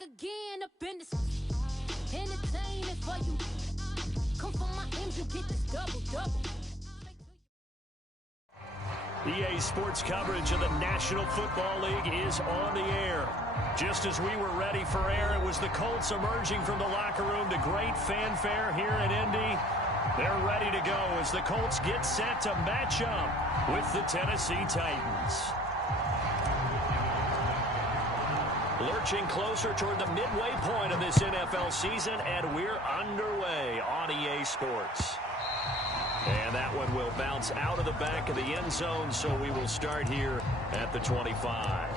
back again up in this entertainment for you. Come for my M's, you get this double. EA Sports coverage of the National Football League is on the air. Just as we were ready for air, it was the Colts emerging from the locker room to great fanfare here in Indy. They're ready to go as the Colts get set to match up with the Tennessee Titans. Lurching closer toward the midway point of this NFL season, and we're underway on EA Sports. And that one will bounce out of the back of the end zone, so we will start here at the 25.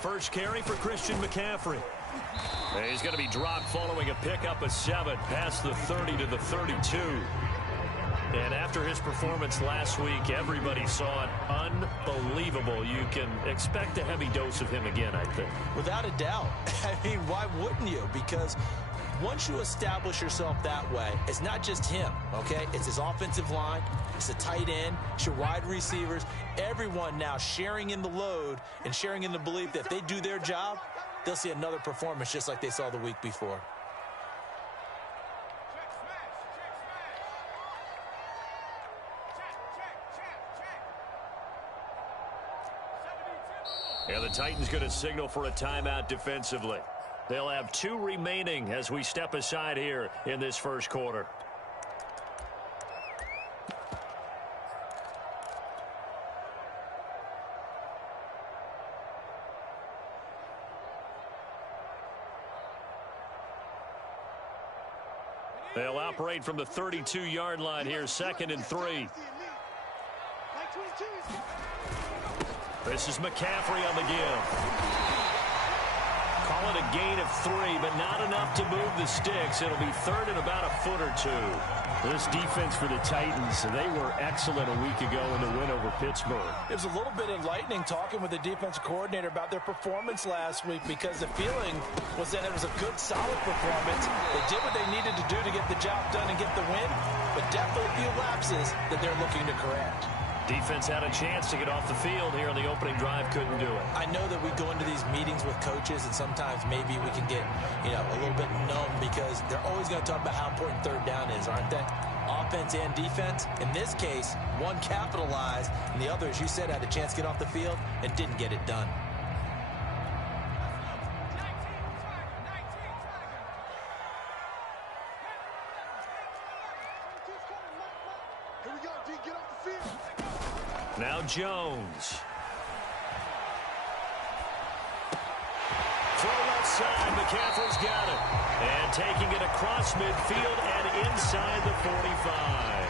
First carry for Christian McCaffrey. He's going to be dropped following a pickup of 7 past the 30 to the 32. And after his performance last week, everybody saw it. Unbelievable. You can expect a heavy dose of him again, I think. Without a doubt. I mean, why wouldn't you? Because once you establish yourself that way, it's not just him, okay? It's his offensive line, it's the tight end, it's your wide receivers, everyone now sharing in the load and sharing in the belief that if they do their job, they'll see another performance just like they saw the week before. And the Titans going to signal for a timeout defensively. They'll have 2 remaining as we step aside here in this first quarter. They'll operate from the 32-yard line here, 2nd and 3. This is McCaffrey on the give. Call it a gain of 3, but not enough to move the sticks. It'll be 3rd and about a foot or 2. This defense for the Titans, they were excellent a week ago in the win over Pittsburgh. It was a little bit enlightening talking with the defensive coordinator about their performance last week because the feeling was that it was a good, solid performance. They did what they needed to do to get the job done and get the win, but definitely a few lapses that they're looking to correct. Defense had a chance to get off the field here on the opening drive, couldn't do it. I know that we go into these meetings with coaches, and sometimes maybe we can get, a little bit numb because they're always going to talk about how important 3rd down is, aren't they? Offense and defense. In this case, one capitalized, and the other, as you said, had a chance to get off the field and didn't get it done. Now Jones. Throw left side. McCaffrey's got it. And taking it across midfield and inside the 45.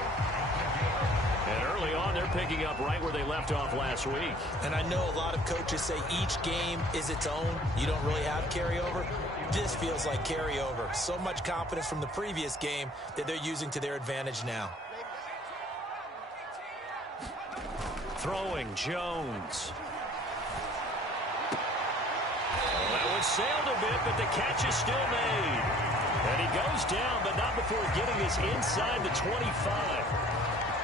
And early on, they're picking up right where they left off last week. And I know a lot of coaches say each game is its own. You don't really have carryover. This feels like carryover. So much confidence from the previous game that they're using to their advantage now. Throwing Jones. Well, that one sailed a bit, but the catch is still made. And he goes down, but not before getting us inside the 25.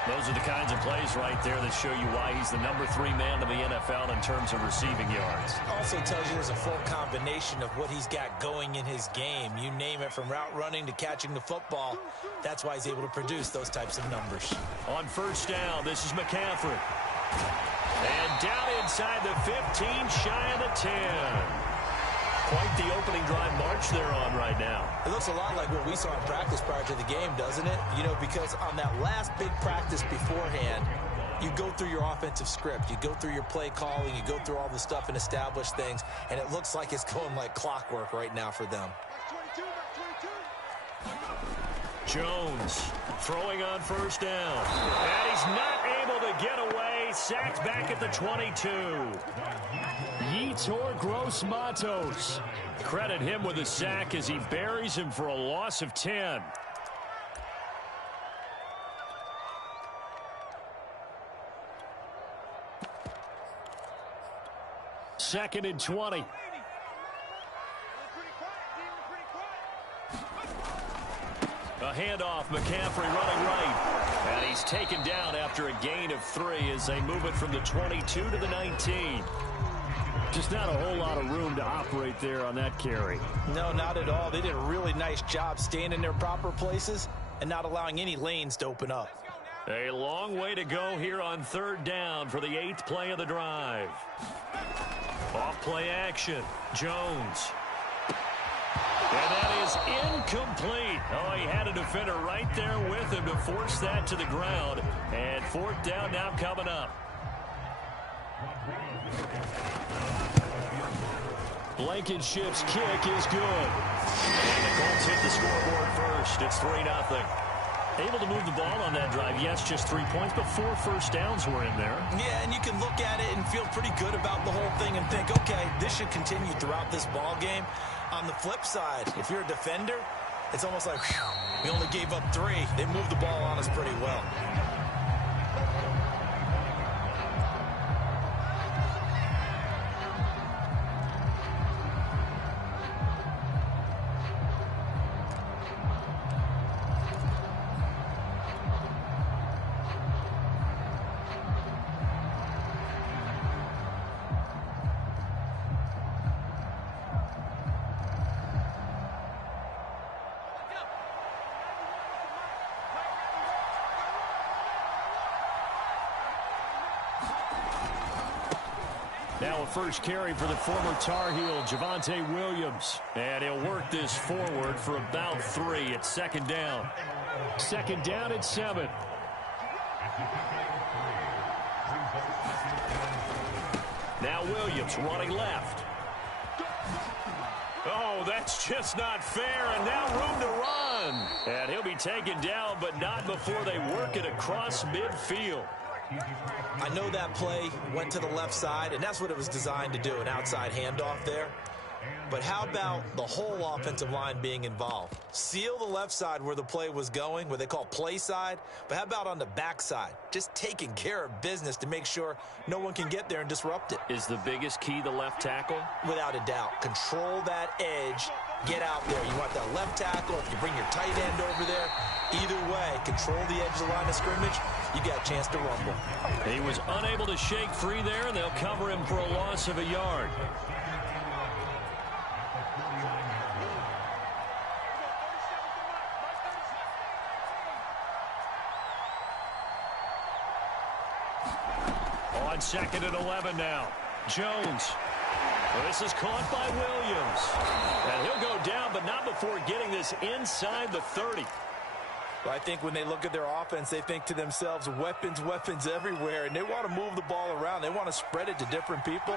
Those are the kinds of plays right there that show you why he's the number 3 man in the NFL in terms of receiving yards. Also tells you there's a full combination of what he's got going in his game. You name it, from route running to catching the football. That's why he's able to produce those types of numbers. On 1st down, this is McCaffrey. And down inside the 15, shy of the 10. Quite the opening drive march they're on right now. It looks a lot like what we saw in practice prior to the game, doesn't it? Because on that last big practice beforehand, you go through your offensive script. You go through your play calling. You go through all the stuff and establish things. And it looks like it's going like clockwork right now for them. Jones throwing on 1st down. And he's not able to get away. Sacked back at the 22. Yetur Gross-Matos. Credit him with a sack as he buries him for a loss of 10. 2nd and 20. A handoff, McCaffrey running right. And he's taken down after a gain of 3 as they move it from the 22 to the 19. Just not a whole lot of room to operate there on that carry. No, not at all. They did a really nice job staying in their proper places and not allowing any lanes to open up. A long way to go here on 3rd down for the 8th play of the drive. Off play action. Jones. And that is incomplete. Oh, he had a defender right there with him to force that to the ground. And 4th down now coming up. Blankenship's kick is good. And the Colts hit the scoreboard first. It's 3-0. Able to move the ball on that drive. Yes, just 3 points, but 4 first downs were in there. Yeah, and you can look at it and feel pretty good about the whole thing and think, okay, this should continue throughout this ball game. On the flip side, if you're a defender, it's almost like, whew, we only gave up 3. They moved the ball on us pretty well. Now a first carry for the former Tar Heel, Javonte Williams. And he'll work this forward for about 3. It's 2nd down. 2nd down at 7. Now Williams running left. Oh, that's just not fair, and now room to run. And he'll be taken down, but not before they work it across midfield. I know that play went to the left side, and that's what it was designed to do, an outside handoff there. But how about the whole offensive line being involved? Seal the left side where the play was going, where they call play side. But how about on the back side? Just taking care of business to make sure no one can get there and disrupt it. Is the biggest key the left tackle? Without a doubt. Control that edge. Get out there. You want that left tackle. If you bring your tight end over there, either way, control the edge of the line of scrimmage, you got a chance to rumble. He was unable to shake free there, and they'll cover him for a loss of a yard. On 2nd and 11 now. Jones. This is caught by Williams. And he'll go down, but not before getting this inside the 30. Well, I think when they look at their offense, they think to themselves, weapons, weapons everywhere, and they want to move the ball around. They want to spread it to different people.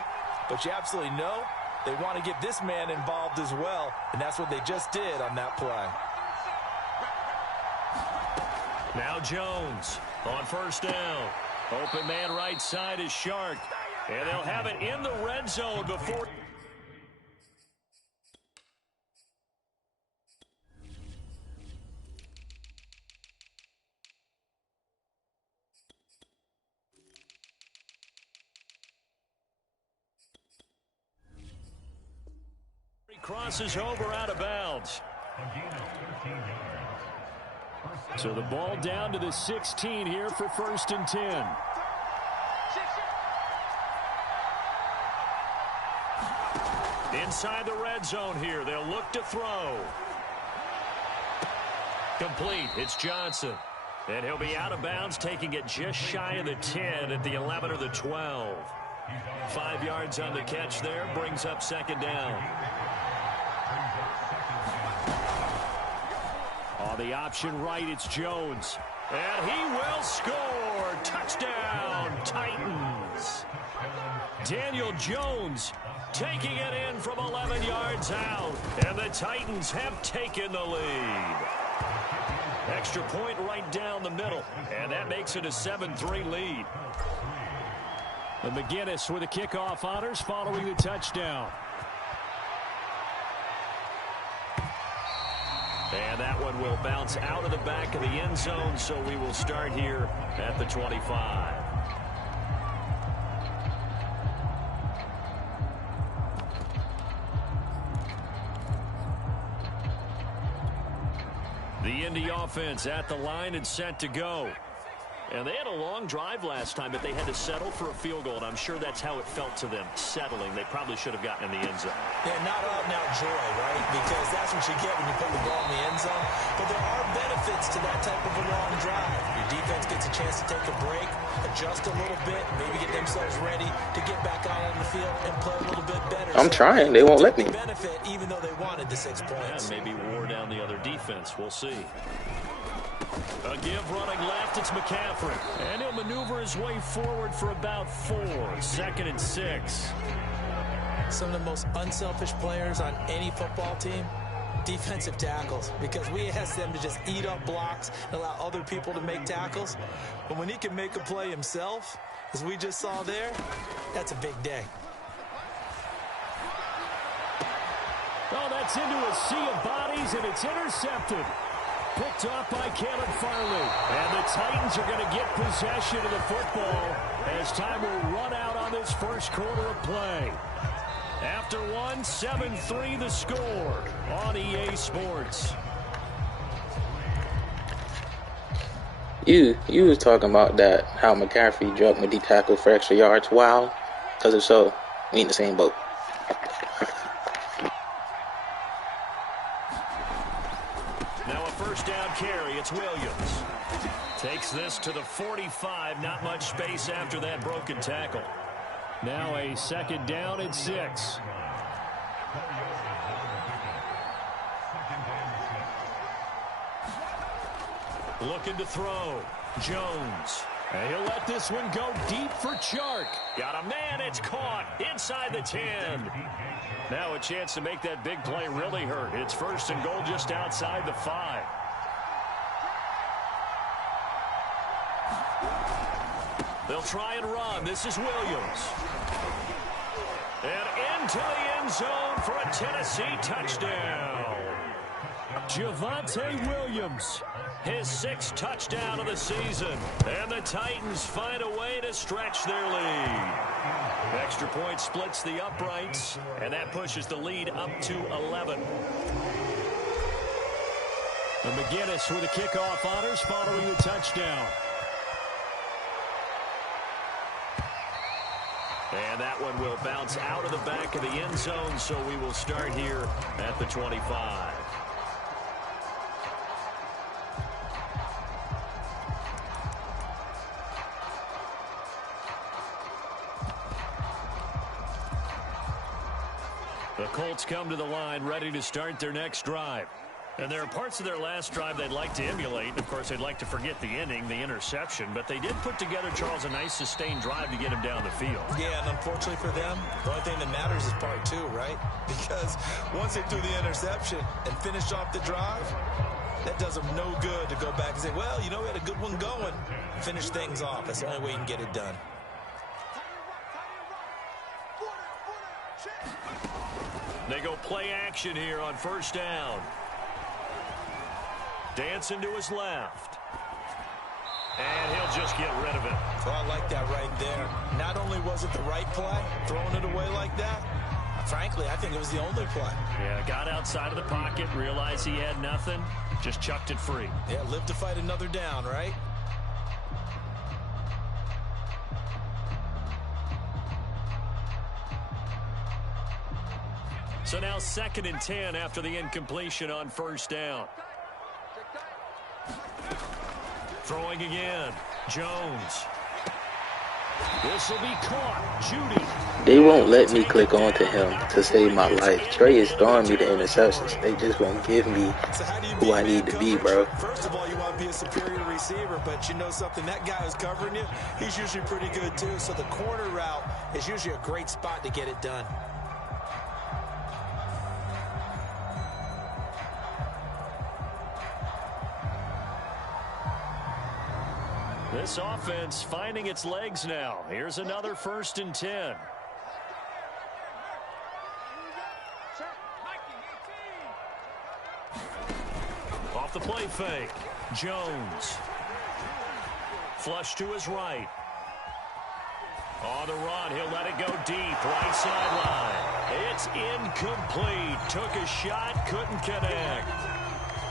But you absolutely know they want to get this man involved as well, and that's what they just did on that play. Now Jones on 1st down. Open man right side is Shark. And they'll have it in the red zone before. He crosses over out of bounds. So the ball down to the 16 here for 1st and 10. Inside the red zone here. They'll look to throw. Complete. It's Johnson. And he'll be out of bounds, taking it just shy of the 10 at the 11 or the 12. 5 yards on the catch there. Brings up 2nd down. On the option right, it's Jones. And he will score. Touchdown, Titans. Daniel Jones taking it in from 11 yards out. And the Titans have taken the lead. Extra point right down the middle. And that makes it a 7-3 lead. And McGinnis with the kickoff honors following the touchdown. And that one will bounce out of the back of the end zone, so we will start here at the 25. The Indy offense at the line and set to go. And they had a long drive last time, but they had to settle for a field goal, and I'm sure that's how it felt to them, settling. They probably should have gotten in the end zone. Yeah, not out-and-out joy, right? Because that's what you get when you put the ball in the end zone. But there are benefits to that type of a long drive. Your defense gets a chance to take a break, adjust a little bit, maybe get themselves ready to get back out on the field and play a little bit better. I'm trying. They won't let me. Benefit, even though they wanted the 6 points. Yeah, maybe wore down the other defense. We'll see. A give running left, it's McCaffrey. And he'll maneuver his way forward for about 4. 2nd and 6. Some of the most unselfish players on any football team, defensive tackles, because we ask them to just eat up blocks and allow other people to make tackles. But when he can make a play himself, as we just saw there, that's a big day. Oh, that's into a sea of bodies, and it's intercepted. Picked off by Caleb Farley. And the Titans are going to get possession of the football as time will run out on this first quarter of play. After 1, 7-3 the score on EA Sports. You was talking about that, how McCaffrey dropped when he tackled for extra yards. Wow. Because if so, we in the same boat. Carry, it's Williams. Takes this to the 45. Not much space after that broken tackle. Now a 2nd down and 6. Looking to throw. Jones. And he'll let this one go deep for Chark. Got a man, it's caught inside the 10. Now a chance to make that big play really hurt. It's 1st and goal just outside the 5. They'll try and run. This is Williams. And into the end zone for a Tennessee touchdown. Javonte Williams, his 6th touchdown of the season. And the Titans find a way to stretch their lead. Extra point splits the uprights, and that pushes the lead up to 11. And McGinnis with the kickoff honors following the touchdown. And that one will bounce out of the back of the end zone, so we will start here at the 25. The Colts come to the line ready to start their next drive. And there are parts of their last drive they'd like to emulate. Of course, they'd like to forget the ending, the interception. But they did put together, Charles, a nice sustained drive to get him down the field. Yeah, and unfortunately for them, the only thing that matters is part 2, right? Because once they threw the interception and finished off the drive, that does them no good to go back and say, well, you know, we had a good one going. Finish things off. That's the only way you can get it done. They go play action here on 1st down. Dancing to his left. And he'll just get rid of it. So I like that right there. Not only was it the right play, throwing it away like that, frankly, I think it was the only play. Yeah, got outside of the pocket, realized he had nothing, just chucked it free. Yeah, live to fight another down, right? So now 2nd and 10 after the incompletion on 1st down. Throwing again. Jones. This will be caught. Judy. They won't let me click onto him to save my life. Trey is throwing me the interceptions. They just won't give me who I need to be, bro. First of all, you want to be a superior receiver, but you know something, that guy who's covering you, he's usually pretty good too. So the corner route is usually a great spot to get it done. This offense finding its legs now. Here's another 1st and 10. Off the play fake. Jones. Flush to his right. On the run, he'll let it go deep. Right sideline. It's incomplete. Took a shot, couldn't connect.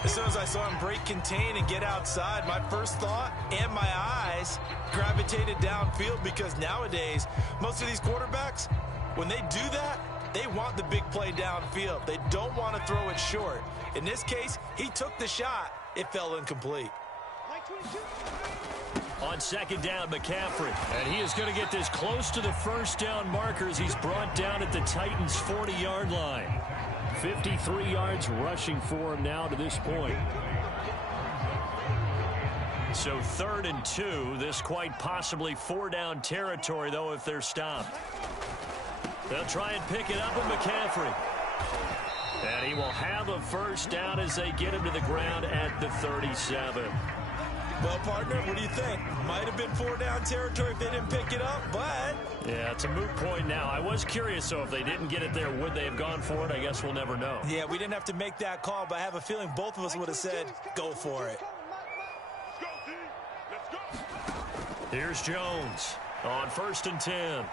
As soon as I saw him break contain and get outside, my first thought and my eyes gravitated downfield, because nowadays, most of these quarterbacks, when they do that, they want the big play downfield. They don't want to throw it short. In this case, he took the shot. It fell incomplete. On second down, McCaffrey. And he is going to get this close to the first down markers. He's brought down at the Titans' 40-yard line. 53 yards rushing for him now to this point. So 3rd and 2. This quite possibly 4-down territory, though, if they're stopped. They'll try and pick it up with McCaffrey. And he will have a first down as they get him to the ground at the 37. Well, partner, what do you think? Might have been 4-down territory if they didn't pick it up, but... Yeah, it's a moot point now. I was curious, so if they didn't get it there, would they have gone for it? I guess we'll never know. Yeah, we didn't have to make that call, but I have a feeling both of us would have said, go for it. Here's Jones on 1st and 10.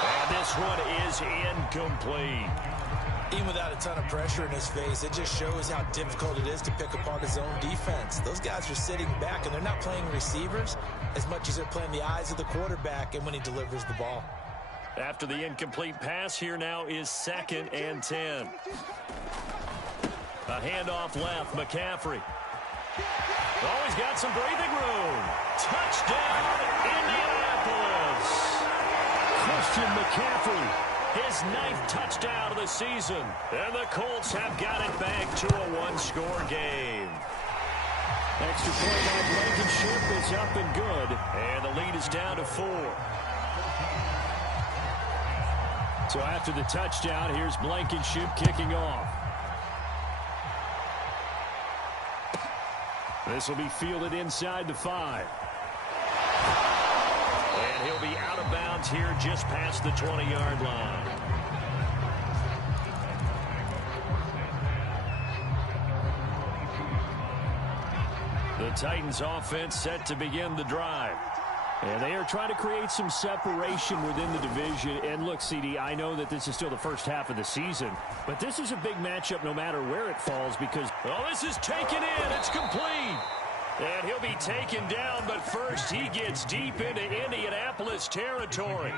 And this one is incomplete. Even without a ton of pressure in his face, it just shows how difficult it is to pick apart his own defense. Those guys are sitting back, and they're not playing receivers as much as they're playing the eyes of the quarterback and when he delivers the ball. After the incomplete pass, here now is 2nd and 10. A handoff left, McCaffrey. Oh, he's got some breathing room. Touchdown, Indianapolis. Christian McCaffrey. His 9th touchdown of the season. And the Colts have got it back to a 1-score game. Extra point by Blankenship is up and good. And the lead is down to 4. So after the touchdown, here's Blankenship kicking off. This will be fielded inside the 5. And he'll be out of bounds here just past the 20-yard line. The Titans offense set to begin the drive. And they are trying to create some separation within the division. And look, CD, I know that this is still the first half of the season, but this is a big matchup no matter where it falls because, oh, this is taken in. It's complete. And he'll be taken down, but first he gets deep into Indianapolis territory.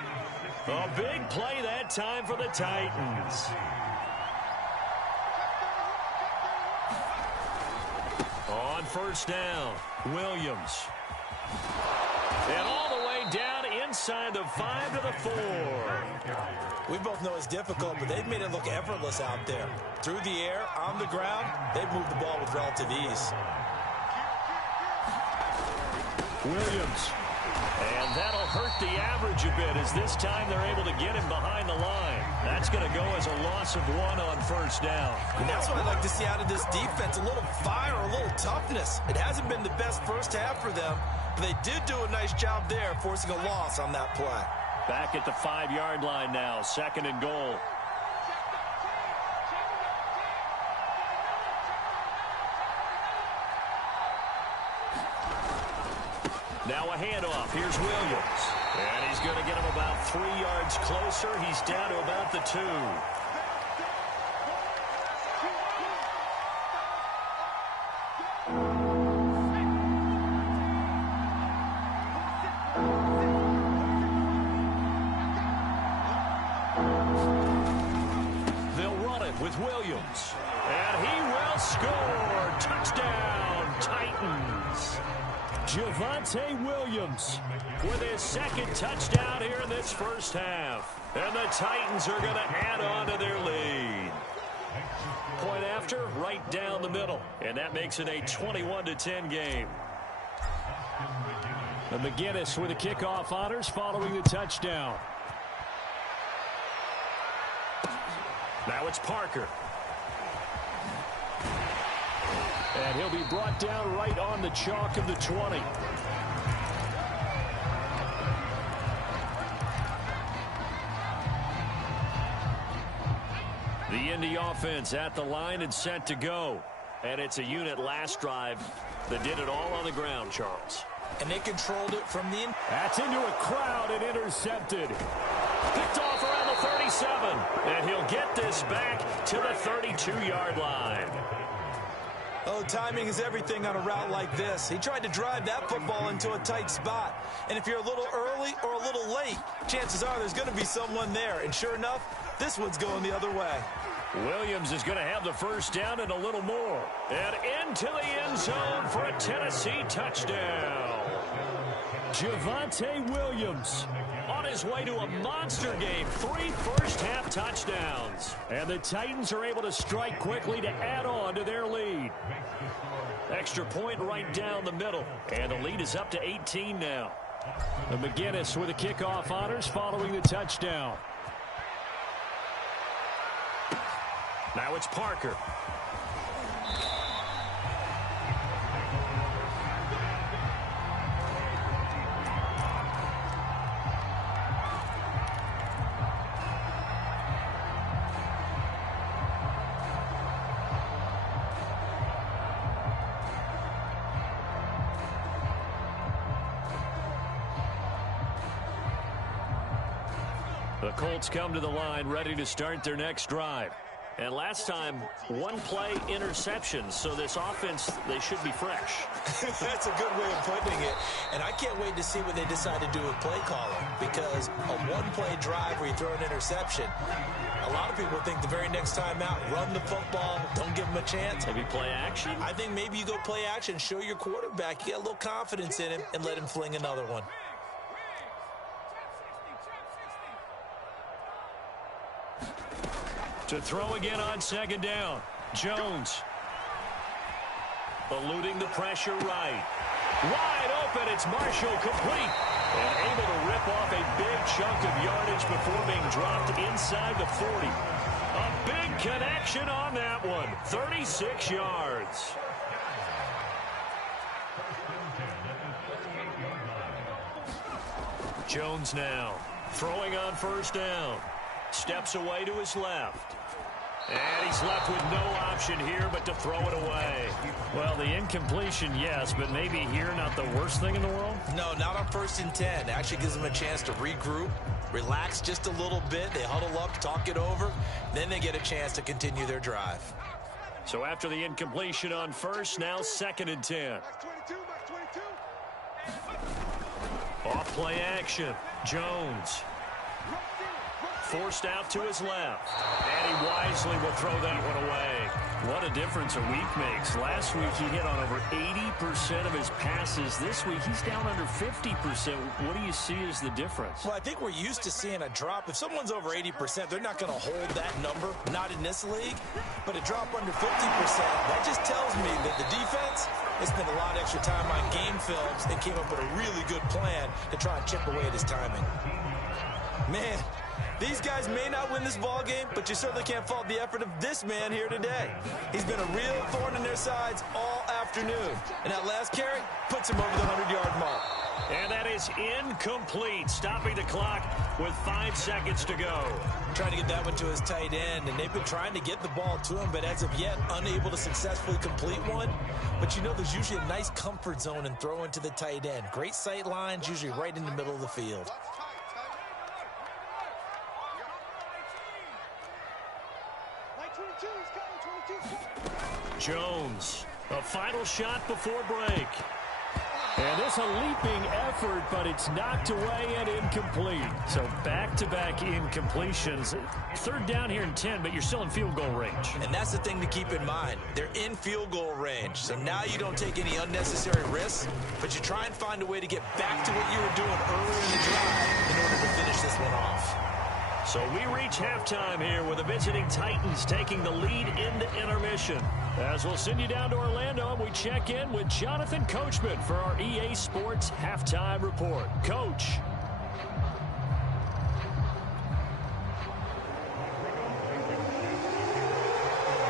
A big play that time for the Titans. On 1st down, Williams. And all the way down inside the 5 to the 4. We both know it's difficult, but they've made it look effortless out there. Through the air, on the ground, they've moved the ball with relative ease. Williams. And that'll hurt the average a bit as this time they're able to get him behind the line. That's going to go as a loss of 1 on 1st down. And that's what I'd like to see out of this defense, a little fire, a little toughness. It hasn't been the best first half for them, but they did do a nice job there forcing a loss on that play. Back at the 5-yard line now, 2nd and goal. Now a handoff. Here's Williams. And he's going to get him about 3 yards closer. He's down to about the 2. They'll run it with Williams. And he will score. Touchdown, Titans. Javonte Williams with his 2nd touchdown here in this first half. And the Titans are going to add on to their lead. Point after, right down the middle. And that makes it a 21-10 game. And McGinnis with the kickoff honors following the touchdown. Now it's Parker. And he'll be brought down right on the chalk of the 20. The Indy offense at the line and set to go. And it's a unit last drive that did it all on the ground, Charles. And they controlled it from the... That's into a crowd and intercepted. Picked off around the 37, and he'll get this back to the 32-yard line. Oh, timing is everything on a route like this. He tried to drive that football into a tight spot. And if you're a little early or a little late, chances are there's going to be someone there. And sure enough, this one's going the other way. Williams is going to have the first down and a little more. And into the end zone for a Tennessee touchdown. Javonte Williams on his way to a monster game. 3 first-half touchdowns. And the Titans are able to strike quickly to add on to their lead. Extra point right down the middle. And the lead is up to 18 now. And McGinnis with the kickoff honors following the touchdown. Now it's Parker. The Colts come to the line ready to start their next drive. And last time, one play interception, so this offense, they should be fresh. That's a good way of putting it. And I can't wait to see what they decide to do with play calling, because a one-play drive where you throw an interception, a lot of people think the very next time out, run the football, don't give them a chance. Maybe play action? I think maybe you go play action, show your quarterback, you get a little confidence in him, and let him fling another one. To throw again on second down. Jones. Eluding the pressure right. Wide open. It's Marshall complete. And able to rip off a big chunk of yardage before being dropped inside the 40. A big connection on that one. 36 yards. Jones now. Throwing on first down. Steps away to his left. And he's left with no option here but to throw it away. Well, the incompletion, yes, but maybe here not the worst thing in the world? No, not on 1st and 10. Actually gives them a chance to regroup, relax just a little bit. They huddle up, talk it over. Then they get a chance to continue their drive. So after the incompletion on first, now 2nd and 10. Off play action. Jones. Forced out to his left. And he wisely will throw that one away. What a difference a week makes. Last week he hit on over 80% of his passes. This week he's down under 50%. What do you see as the difference? Well, I think we're used to seeing a drop. If someone's over 80%, they're not going to hold that number. Not in this league. But a drop under 50%, that just tells me that the defense has spent a lot of extra time on game films and came up with a really good plan to try and chip away at his timing. Man, these guys may not win this ball game, but you certainly can't fault the effort of this man here today. He's been a real thorn in their sides all afternoon. And that last carry puts him over the 100-yard mark. And that is incomplete, stopping the clock with 5 seconds to go. Trying to get that one to his tight end, and they've been trying to get the ball to him, but as of yet, unable to successfully complete one. But you know there's usually a nice comfort zone in throwing to the tight end. Great sight lines, usually right in the middle of the field. Jones, a final shot before break. And this a leaping effort, but it's knocked away and incomplete. So back-to-back incompletions. 3rd down here and 10, but you're still in field goal range. And that's the thing to keep in mind. They're in field goal range. So now you don't take any unnecessary risks, but you try and find a way to get back to what you were doing earlier in the drive in order to finish this one off. So we reach halftime here with the visiting Titans taking the lead into intermission. As we'll send you down to Orlando, we check in with Jonathan Coachman for our EA Sports Halftime Report. Coach.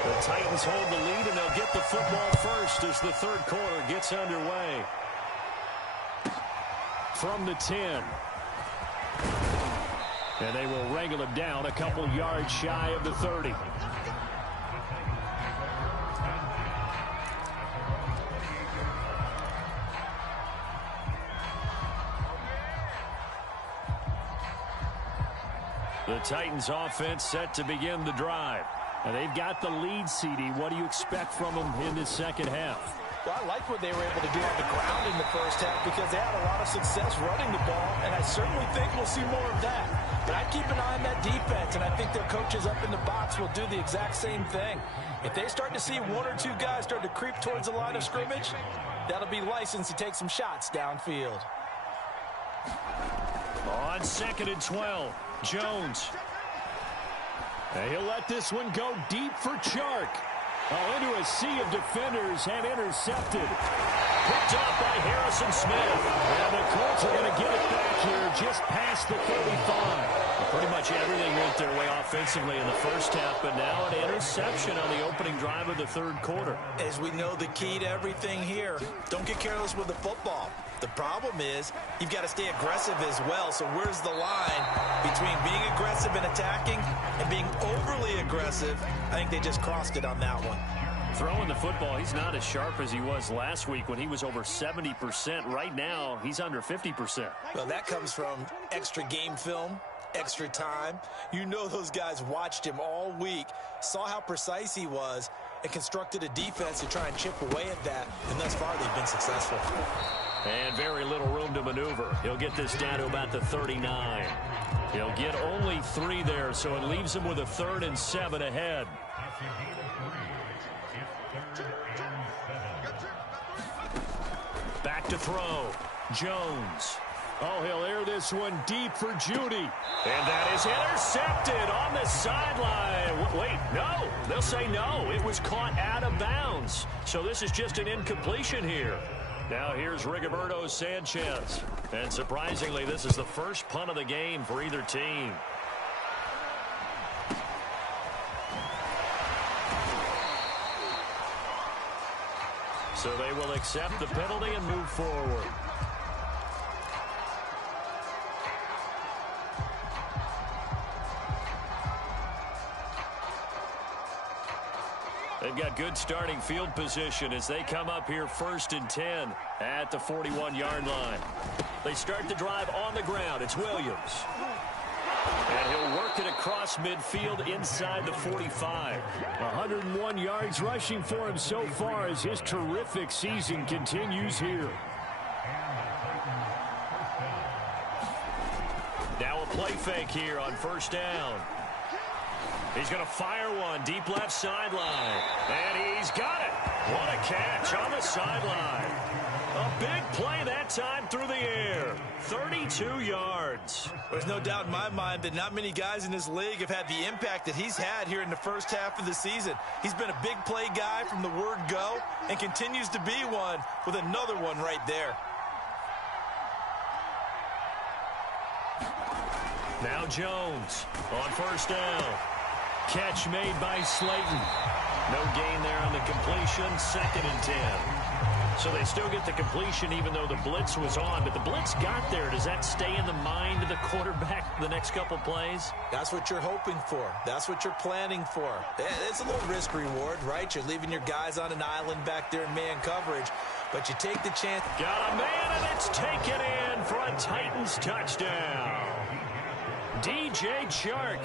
The Titans hold the lead, and they'll get the football first as the 3rd quarter gets underway. From the 10. And they will wrangle him down a couple yards shy of the 30. The Titans offense set to begin the drive. And they've got the lead, CD. What do you expect from them in the second half? Well, I like what they were able to do on the ground in the first half because they had a lot of success running the ball, and I certainly think we'll see more of that. But I keep an eye on that defense, and I think their coaches up in the box will do the exact same thing. If they start to see one or two guys start to creep towards the line of scrimmage, that'll be licensed to take some shots downfield. On 2nd and 12, Jones. And he'll let this one go deep for Chark. Oh, into a sea of defenders and intercepted. Picked up by Harrison Smith. And the Colts are going to get it back here just past the 35. Pretty much everything went their way offensively in the first half, but now an interception on the opening drive of the third quarter. As we know, the key to everything here, don't get careless with the football. The problem is you've got to stay aggressive as well. So where's the line between being aggressive and attacking and being overly aggressive? I think they just crossed it on that one. Throwing the football, he's not as sharp as he was last week when he was over 70%. Right now, he's under 50%. Well, that comes from extra game film, extra time. You know those guys watched him all week, saw how precise he was, and constructed a defense to try and chip away at that. And thus far, they've been successful. And very little room to maneuver. He'll get this down to about the 39. He'll get only 3 there, so it leaves him with a 3rd and 7 ahead. Back to throw. Jones. Oh, he'll air this one deep for Judy. And that is intercepted on the sideline. Wait, no. They'll say no. It was caught out of bounds. So this is just an incompletion here. Now here's Rigoberto Sanchez. And surprisingly, this is the first punt of the game for either team. So they will accept the penalty and move forward. They've got good starting field position as they come up here 1st and 10 at the 41-yard line. They start the drive on the ground. It's Williams. And he'll work it across midfield inside the 45. 101 yards rushing for him so far as his terrific season continues here. Now a play fake here on 1st down. He's going to fire one deep left sideline. And he's got it. What a catch on the sideline. A big play that time through the air. 32 yards. There's no doubt in my mind that not many guys in this league have had the impact that he's had here in the first half of the season. He's been a big play guy from the word go and continues to be one with another one right there. Now Jones on 1st down. Catch made by Slayton. No gain there on the completion. 2nd and 10. So they still get the completion even though the blitz was on. But the blitz got there. Does that stay in the mind of the quarterback the next couple plays? That's what you're hoping for. That's what you're planning for. It's a little risk reward, right? You're leaving your guys on an island back there in man coverage. But you take the chance. Got a man, and it's taken in for a Titans touchdown. DJ Chark.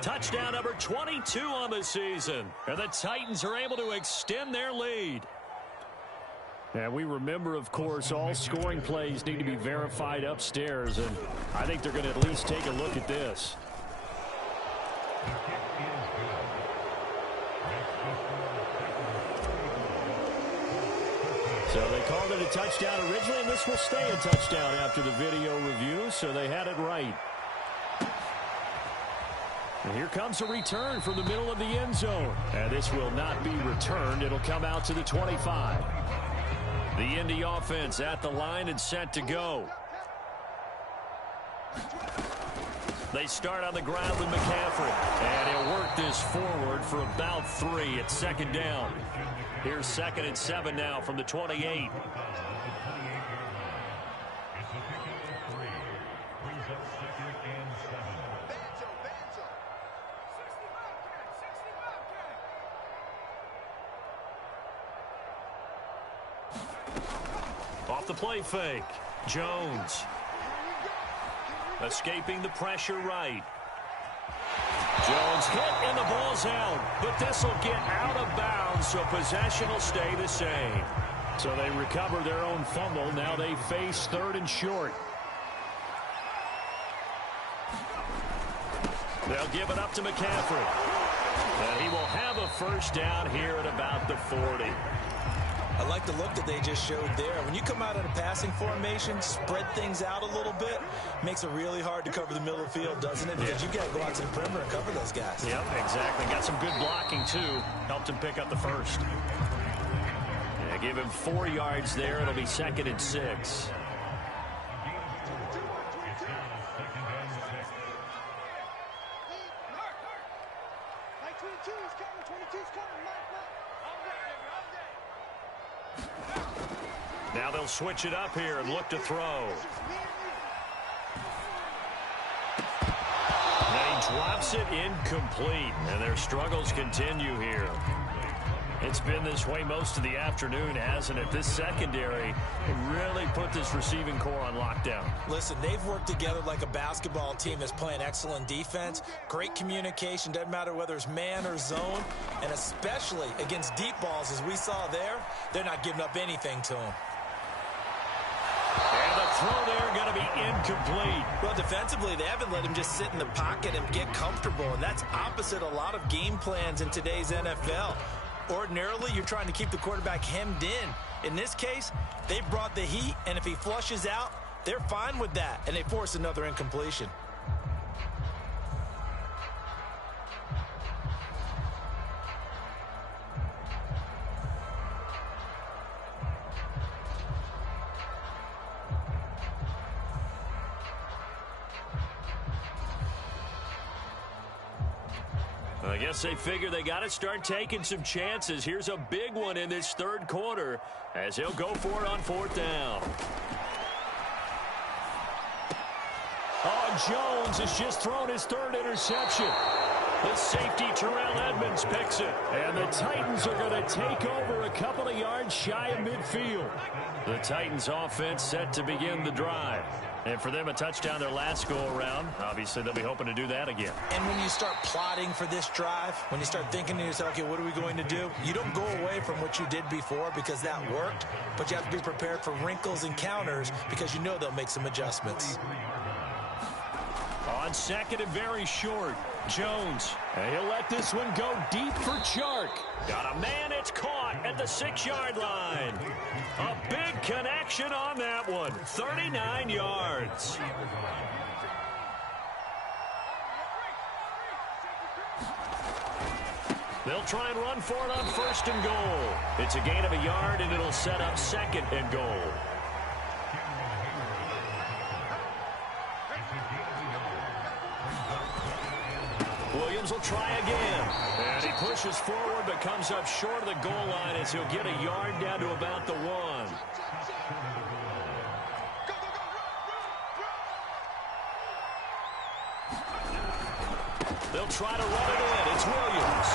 Touchdown number 22 on the season. And the Titans are able to extend their lead. And we remember, of course, all scoring plays need to be verified upstairs. And I think they're going to at least take a look at this. So they called it a touchdown originally, and this will stay a touchdown after the video review. So they had it right. And here comes a return from the middle of the end zone. And this will not be returned. It'll come out to the 25. The Indy offense at the line and set to go. They start on the ground with McCaffrey. And he'll work this forward for about 3 at 2nd down. Here's 2nd and 7 now from the 28. Off the play fake. Jones. Escaping the pressure right. ball's out, but this will get out of bounds, so possession will stay the same. So they recover their own fumble. Now they face 3rd and short. They'll give it up to McCaffrey. And he will have a first down here at about the 40. I like the look that they just showed there. When you come out in a passing formation, spread things out a little bit, makes it really hard to cover the middle of the field, doesn't it? Because you got to go out to the perimeter and cover those guys. Yep, exactly. Got some good blocking, too. Helped him pick up the first. Yeah, give him 4 yards there. It'll be 2nd and 6. Now they'll switch it up here and look to throw. And he drops it incomplete, and their struggles continue here. It's been this way most of the afternoon, hasn't it? This secondary really put this receiving core on lockdown. Listen, they've worked together like a basketball team that's playing excellent defense. Great communication, doesn't matter whether it's man or zone. And especially against deep balls, as we saw there, they're not giving up anything to them. And the throw there going to be incomplete. Well, defensively, they haven't let him just sit in the pocket and get comfortable, and that's opposite a lot of game plans in today's NFL. Ordinarily, you're trying to keep the quarterback hemmed in. In this case, they brought the heat, and if he flushes out, they're fine with that, and they force another incompletion. I guess they figure they got to start taking some chances. Here's a big one in this 3rd quarter as he'll go for it on 4th down. Oh, Jones has just thrown his 3rd interception. The safety, Terrell Edmonds, picks it. And the Titans are going to take over a couple of yards shy of midfield. The Titans offense set to begin the drive. And for them, a touchdown their last go-around. Obviously, they'll be hoping to do that again. And when you start plotting for this drive, when you start thinking to yourself, okay, what are we going to do? You don't go away from what you did before because that worked, but you have to be prepared for wrinkles and counters because you know they'll make some adjustments. On 2nd and very short, Jones. And he'll let this one go deep for Chark. Got a man, it's caught at the 6-yard line. A big connection on that one. 39 yards. They'll try and run for it on 1st and goal. It's a gain of a yard, and it'll set up 2nd and goal. Williams will try again. And he pushes forward but comes up short of the goal line as he'll get a yard down to about the 1. They'll try to run it in. It's Williams.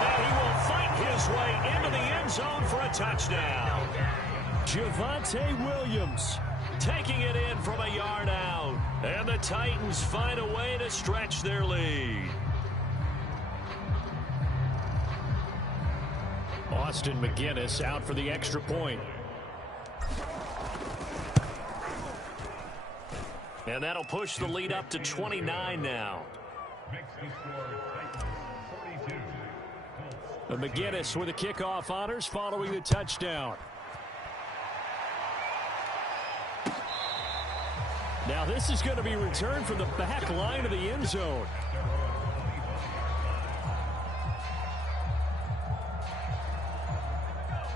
And he will fight his way into the end zone for a touchdown. Javonte Williams taking it in from a yard out. And the Titans find a way to stretch their lead. Austin McGinnis out for the extra point. And that'll push the lead up to 29 now. And McGinnis with the kickoff honors following the touchdown. Now this is going to be returned from the back line of the end zone.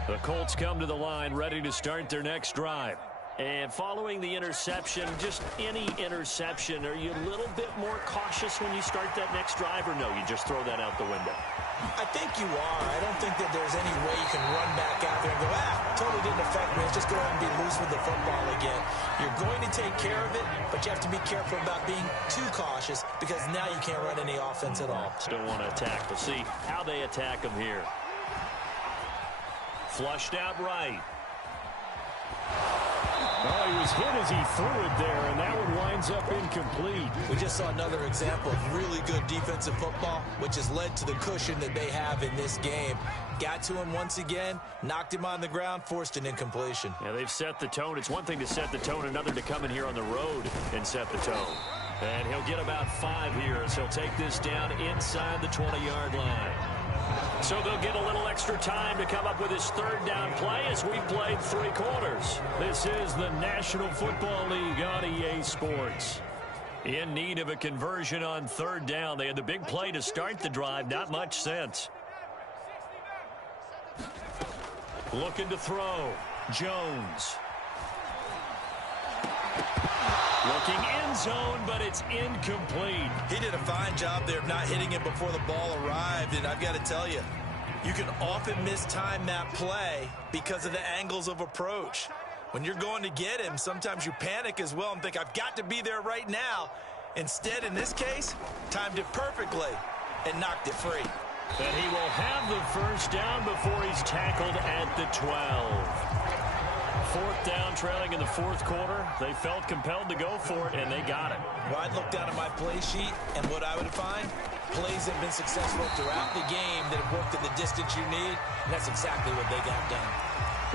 The Colts come to the line ready to start their next drive. And following the interception, just any interception, are you a little bit more cautious when you start that next drive, or no, you just throw that out the window? I think you are. I don't think that there's any way you can run back out there and go, totally didn't affect me. Let's just go ahead and be loose with the football again. You're going to take care of it, but you have to be careful about being too cautious because now you can't run any offense at all. Still want to attack. We'll see how they attack them here. Flushed out right. Oh, he was hit as he threw it there, and that one winds up incomplete. We just saw another example of really good defensive football, which has led to the cushion that they have in this game. Got to him once again, knocked him on the ground, forced an incompletion. Yeah, they've set the tone. It's one thing to set the tone, another to come in here on the road and set the tone. And he'll get about 5 here as he'll take this down inside the 20-yard line. So they'll get a little extra time to come up with his third down play as we played 3 quarters. This is the National Football League on EA Sports. In need of a conversion on third down. They had the big play to start the drive. Not much sense. Looking to throw. Jones. Looking end zone, but it's incomplete. He did a fine job there of not hitting it before the ball arrived, and I've got to tell you, you can often mistime that play because of the angles of approach. When you're going to get him, sometimes you panic as well and think, I've got to be there right now. Instead, in this case, timed it perfectly and knocked it free. And he will have the first down before he's tackled at the 12. 4th down, trailing in the 4th quarter. They felt compelled to go for it, and they got it. Well, I'd look down at my play sheet, and what I would find, plays have been successful throughout the game that have worked in the distance you need, and that's exactly what they got done.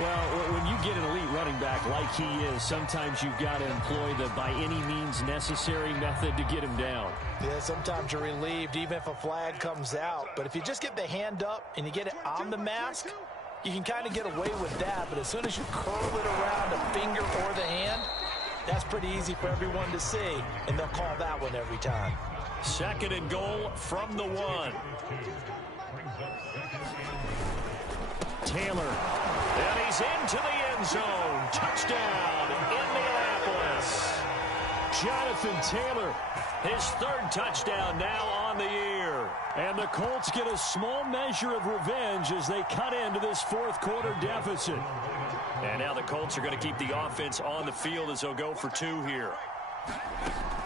Well, when you get an elite running back like he is, sometimes you've got to employ the by any means necessary method to get him down. Yeah, sometimes you're relieved even if a flag comes out. But if you just get the hand up and you get it on the mask, you can kind of get away with that. But as soon as you curl it around the finger or the hand, that's pretty easy for everyone to see, and they'll call that one every time. 2nd and goal from the 1. Taylor. And he's into the end zone. Touchdown, Indianapolis. Jonathan Taylor, his 3rd touchdown now on the year. And the Colts get a small measure of revenge as they cut into this 4th quarter deficit. And now the Colts are going to keep the offense on the field as they'll go for 2 here.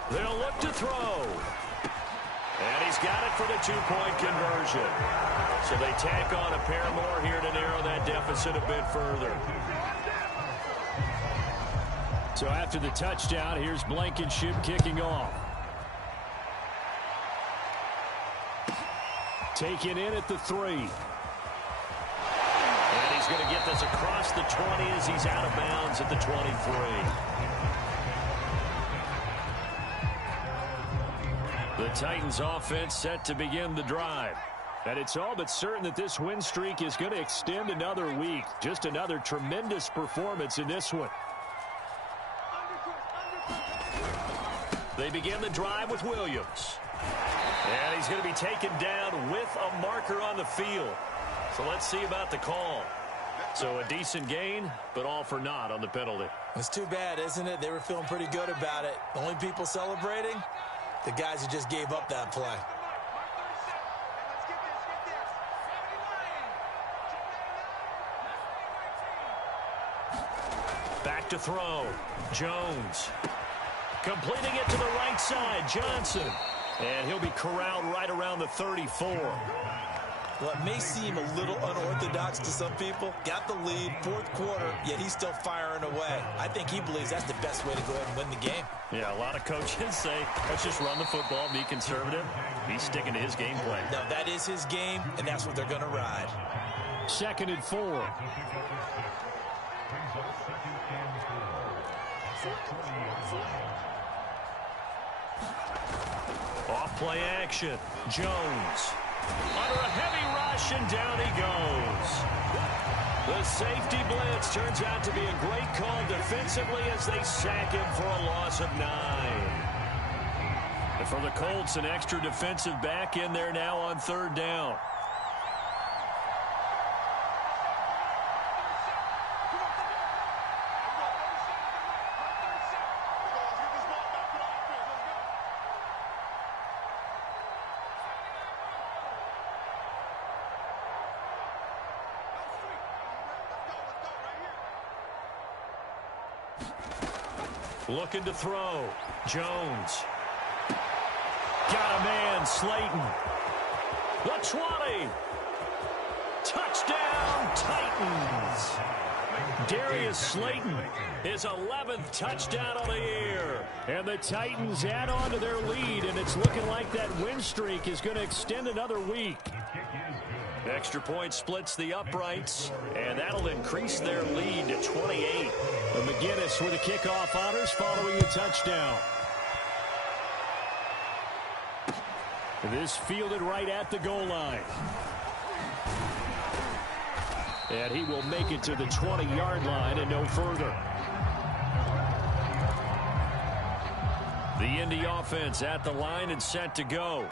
They'll look to throw. And he's got it for the 2-point conversion. So they tack on a pair more here to narrow that deficit a bit further. So after the touchdown, here's Blankenship kicking off. Taken in at the 3. And he's going to get this across the 20 as he's out of bounds at the 23. The Titans offense set to begin the drive. And it's all but certain that this win streak is going to extend another week. Just another tremendous performance in this one. They begin the drive with Williams. And he's going to be taken down with a marker on the field. So let's see about the call. So a decent gain, but all for naught on the penalty. It's too bad, isn't it? They were feeling pretty good about it. The only people celebrating, the guys who just gave up that play. Back to throw. Jones. Completing it to the right side. Johnson. And he'll be corralled right around the 34. Well, it may seem a little unorthodox to some people. Got the lead, 4th quarter, yet he's still firing away. I think he believes that's the best way to go ahead and win the game. Yeah, a lot of coaches say, let's just run the football, be conservative. He's sticking to his game plan. No, that is his game, and that's what they're going to ride. 2nd and 4. Off play action. Jones. Under a heavy rush, and down he goes. The safety blitz turns out to be a great call defensively as they sack him for a loss of 9. And for the Colts, an extra defensive back in there now on 3rd down. Looking to throw. Jones. Got a man, Slayton. The 20. Touchdown, Titans. Darius Slayton, his 11th touchdown on the year. And the Titans add on to their lead, and it's looking like that win streak is going to extend another week. Extra point splits the uprights, and that'll increase their lead to 28. And McGinnis with the kickoff honors following the touchdown. This fielded right at the goal line. And he will make it to the 20-yard line and no further. The Indy offense at the line and set to go.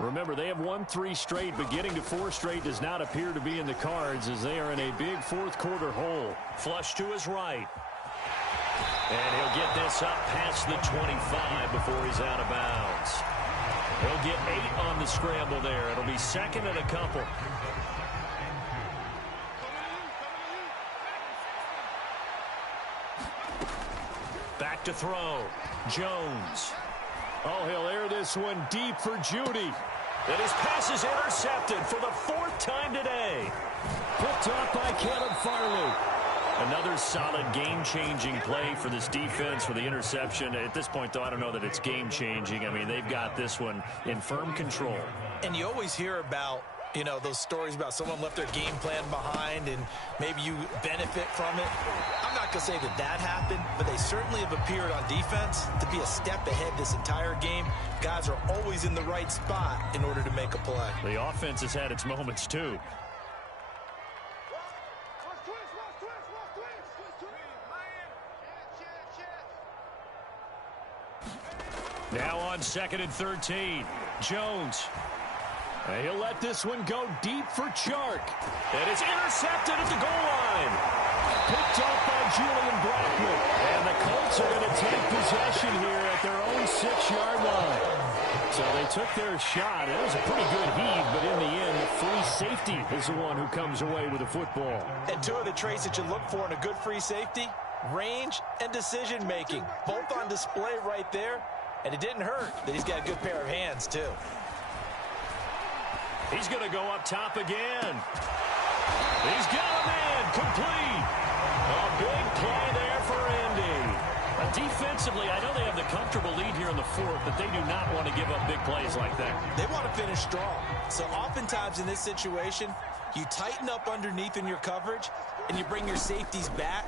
Remember, they have won 3 straight, but getting to 4 straight does not appear to be in the cards as they are in a big fourth-quarter hole. Flush to his right. And he'll get this up past the 25 before he's out of bounds. He'll get 8 on the scramble there. It'll be second and a couple. Back to throw. Jones. Oh, he'll air this one deep for Judy. And his pass is intercepted for the 4th time today. Picked off by Caleb Farley. Another solid game-changing play for this defense for the interception. At this point, though, I don't know that it's game-changing. I mean, they've got this one in firm control. And you always hear about, you know, those stories about someone left their game plan behind and maybe you benefit from it. I'm not going to say that that happened, but they certainly have appeared on defense to be a step ahead this entire game. Guys are always in the right spot in order to make a play. The offense has had its moments, too. Now on 2nd and 13, Jones. And he'll let this one go deep for Chark. And it's intercepted at the goal line. Picked off by Julian Blackmon. And the Colts are going to take possession here at their own 6-yard line. So they took their shot. It was a pretty good heave, but in the end, the free safety is the one who comes away with the football. And 2 of the traits that you look for in a good free safety, range and decision-making. Both on display right there. And it didn't hurt that he's got a good pair of hands, too. He's going to go up top again. He's got a man complete. A big play there for Indy. Defensively, I know they have the comfortable lead here in the 4th, but they do not want to give up big plays like that. They want to finish strong. So oftentimes in this situation, you tighten up underneath in your coverage, and you bring your safeties back.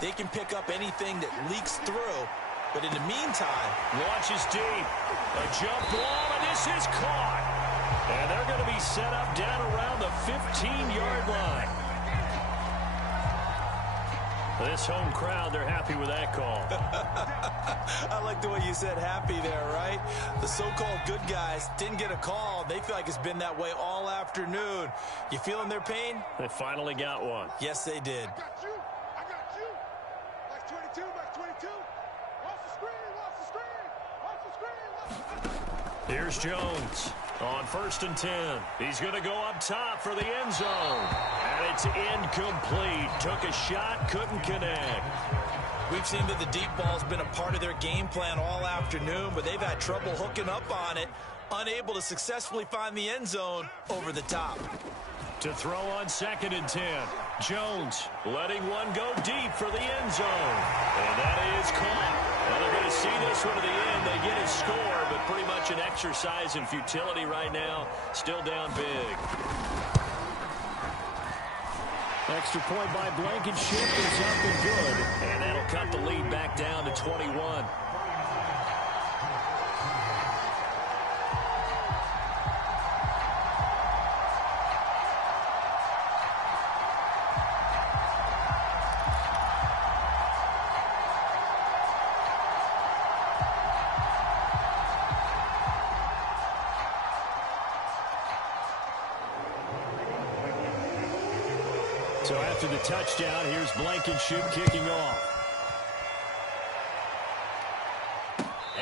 They can pick up anything that leaks through. But in the meantime, launches deep. A jump ball, and this is caught. And they're going to be set up down around the 15-yard line. This home crowd, they're happy with that call. I like the way you said happy there, right? The so-called good guys didn't get a call. They feel like it's been that way all afternoon. You feeling their pain? They finally got one. Yes, they did. I got you. I got you. Max 22, Max 22. Watch the screen, watch the screen. Watch the screen, watch the screen. Here's Jones on 1st and 10. He's going to go up top for the end zone. And it's incomplete. Took a shot, couldn't connect. We've seen that the deep ball's been a part of their game plan all afternoon, but they've had trouble hooking up on it, unable to successfully find the end zone over the top. To throw on 2nd and 10. Jones letting one go deep for the end zone. And that is caught. Well, they're going to see this one to the end. They get a score, but pretty much an exercise in futility right now. Still down big. Extra point by Blankenship is up and good. And that'll cut the lead back down to 21. So after the touchdown, here's Blankenship kicking off.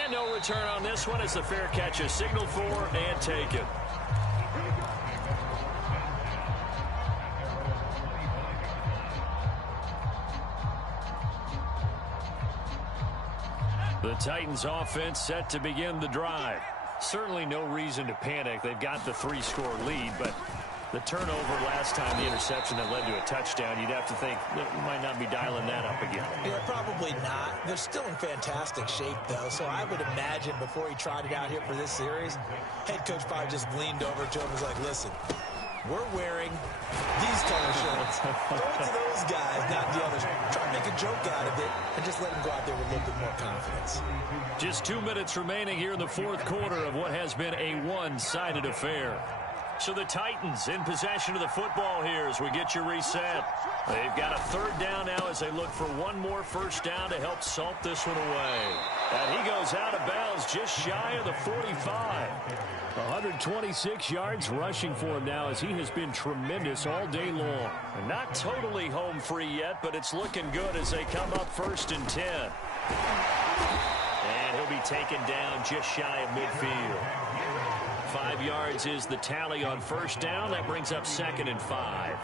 And no return on this one as the fair catch is signaled for and taken. The Titans offense set to begin the drive. Certainly no reason to panic. They've got the 3-score lead, but The turnover last time, the interception that led to a touchdown, you'd have to think that we might not be dialing that up again. Yeah, probably not. They're still in fantastic shape, though, so I would imagine before he tried it out here for this series, head coach probably just leaned over to him and was like, listen, we're wearing these color shirts. Throw it to those guys, not the others. Try to make a joke out of it and just let them go out there with a little bit more confidence. Just 2 minutes remaining here in the fourth quarter of what has been a one-sided affair. So the Titans in possession of the football here as we get you reset. They've got a third down now as they look for one more first down to help salt this one away. And he goes out of bounds just shy of the 45. 126 yards rushing for him now as he has been tremendous all day long. And not totally home free yet, but it's looking good as they come up 1st and 10. And he'll be taken down just shy of midfield. 5 yards is the tally on first down. That brings up 2nd and 5.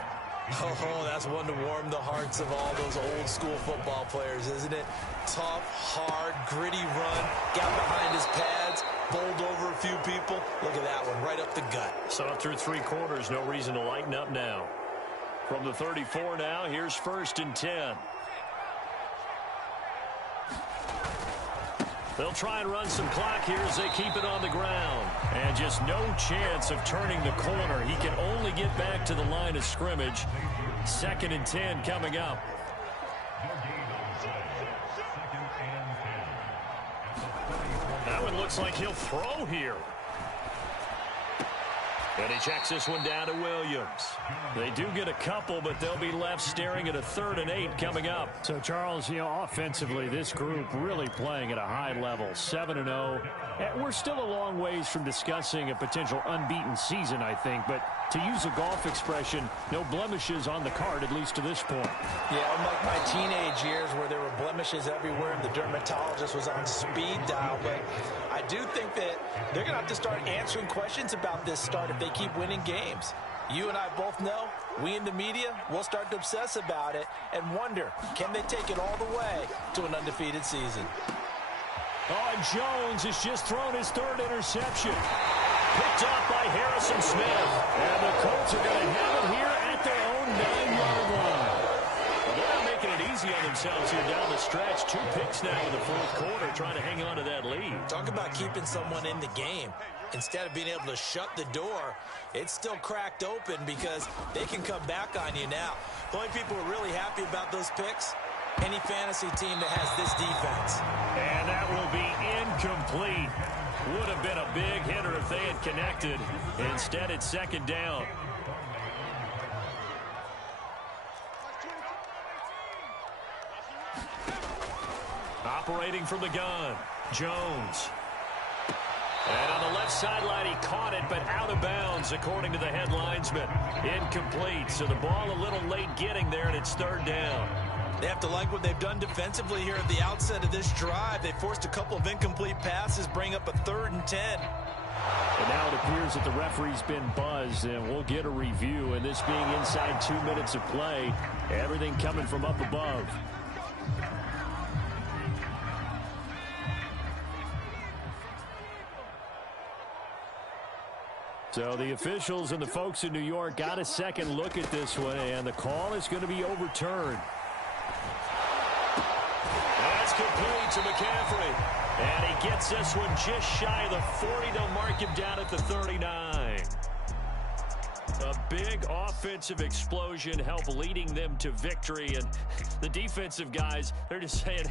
Oh, that's one to warm the hearts of all those old school football players, isn't it? Tough, hard, gritty run. Got behind his pads, bowled over a few people. Look at that one, right up the gut. So through 3 quarters, no reason to lighten up now. From the 34 now, here's 1st and 10. They'll try and run some clock here as they keep it on the ground. And just no chance of turning the corner. He can only get back to the line of scrimmage. 2nd and 10 coming up. That one looks like he'll throw here. And he checks this one down to Williams. They do get a couple, but they'll be left staring at a 3rd and 8 coming up. So, Charles, offensively, this group really playing at a high level, 7-0. We're still a long ways from discussing a potential unbeaten season, I think. But to use a golf expression, no blemishes on the card, at least to this point. Yeah, unlike my teenage years where there were blemishes everywhere and the dermatologist was on speed dial. But I do think that they're going to have to start answering questions about this start if they keep winning games. You and I both know, we in the media, will start to obsess about it and wonder, can they take it all the way to an undefeated season? Oh, and Jones has just thrown his 3rd interception. Picked up by Harrison Smith. And the Colts are going to have it here at their own 9-yard line. Well, they're not making it easy on themselves here down the stretch. 2 picks now in the fourth quarter trying to hang on to that lead. Talk about keeping someone in the game. Instead of being able to shut the door, it's still cracked open because they can come back on you now. The only people who are really happy about those picks, any fantasy team that has this defense. And that will be incomplete. Would have been a big hitter if they had connected. Instead, it's 2nd down. Operating from the gun, Jones. And on the left sideline, he caught it, but out of bounds, according to the head linesman. Incomplete, so the ball a little late getting there, and it's 3rd down. They have to like what they've done defensively here at the outset of this drive. They forced a couple of incomplete passes, bring up a 3rd and 10. And now it appears that the referee's been buzzed, and we'll get a review. And this being inside 2 minutes of play, everything coming from up above. So the officials and the folks in New York got a second look at this one, and the call is going to be overturned. That's complete to McCaffrey. And he gets this one just shy of the 40. They'll mark him down at the 39. A big offensive explosion helped leading them to victory. And the defensive guys, they're just saying, hey,